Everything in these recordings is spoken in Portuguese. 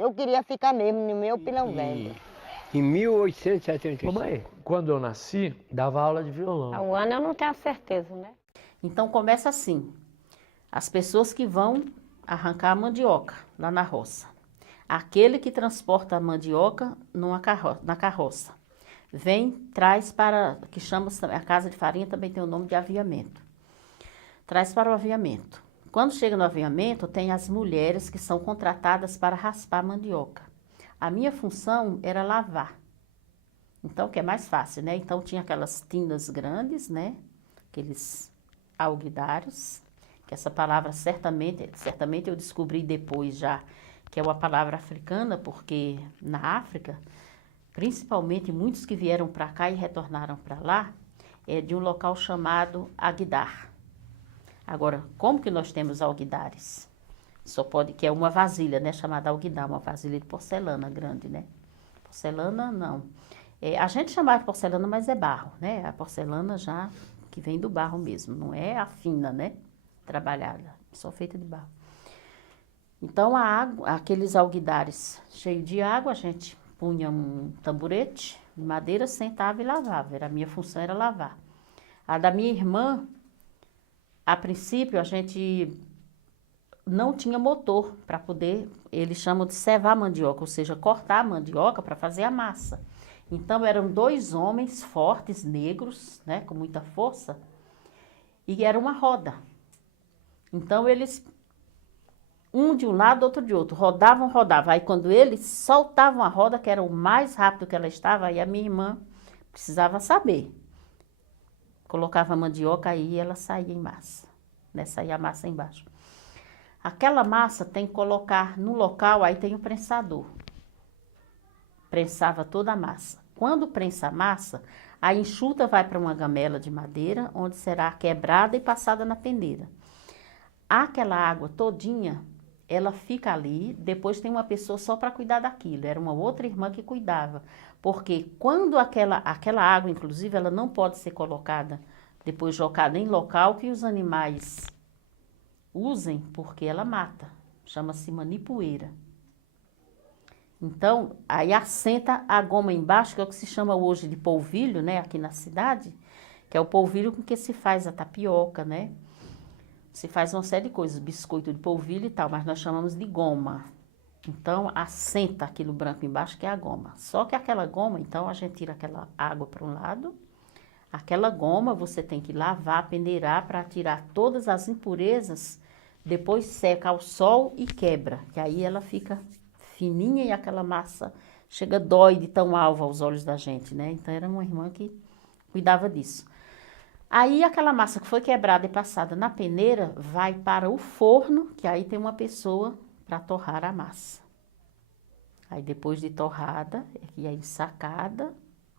Eu queria ficar mesmo no meu pilão velho. Em 1875. Mamãe, quando eu nasci, dava aula de violão. O ano eu não tenho certeza, né? Então começa assim, as pessoas que vão arrancar a mandioca lá na roça. Aquele que transporta a mandioca na carroça. Vem, traz para, que chama a casa de farinha, também tem o nome de aviamento. Traz para o aviamento. Quando chega no aviamento, tem as mulheres que são contratadas para raspar a mandioca. A minha função era lavar. Então, que é mais fácil, né? Então, tinha aquelas tinas grandes, né? Aqueles alguidários, que essa palavra certamente eu descobri depois já, que é uma palavra africana, porque na África, principalmente muitos que vieram para cá e retornaram para lá, é de um local chamado Aguidar. Agora, como que nós temos alguidares? Só pode, que é uma vasilha, né, chamada alguidar, uma vasilha de porcelana grande, né? Porcelana, não. A gente chamava de porcelana, mas é barro, né? A porcelana já que vem do barro mesmo, não é a fina, né? Trabalhada, só feita de barro. Então, a água, aqueles alguidares cheios de água, a gente punha um tamborete de madeira, sentava e lavava. A minha função era lavar. A da minha irmã, a princípio, a gente não tinha motor para poder, eles chamam de cevar a mandioca, ou seja, cortar a mandioca para fazer a massa. Então, eram 2 homens fortes, negros, né, com muita força, e era uma roda. Então, eles, um de um lado, outro de outro, rodavam. Aí, quando eles soltavam a roda, que era o mais rápido que ela estava, aí a minha irmã precisava saber. Colocava a mandioca aí e ela saía em massa, né, saía a massa embaixo. Aquela massa tem que colocar no local, aí tem o prensador. Prensava toda a massa. Quando prensa a massa, a enxuta vai para uma gamela de madeira, onde será quebrada e passada na peneira. Aquela água todinha, ela fica ali, depois tem uma pessoa só para cuidar daquilo. Era uma outra irmã que cuidava. Porque quando aquela água, inclusive, ela não pode ser colocada, depois jogada em local que os animais usem, porque ela mata. Chama-se manipoeira. Então, aí assenta a goma embaixo, que é o que se chama hoje de polvilho, né, aqui na cidade, que é o polvilho com que se faz a tapioca, né? Se faz uma série de coisas, biscoito de polvilho e tal, mas nós chamamos de goma. Então, assenta aquilo branco embaixo, que é a goma. Só que aquela goma, então, a gente tira aquela água para um lado, aquela goma você tem que lavar, peneirar para tirar todas as impurezas, depois seca ao sol e quebra, que aí ela fica fininha e aquela massa chega dói de tão alva aos olhos da gente, né? Então, era uma irmã que cuidava disso. Aí, aquela massa que foi quebrada e passada na peneira vai para o forno, que aí tem uma pessoa para torrar a massa. Aí, depois de torrada, é aí ensacada,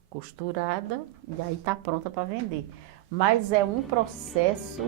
costurada, e aí tá pronta para vender. Mas é um processo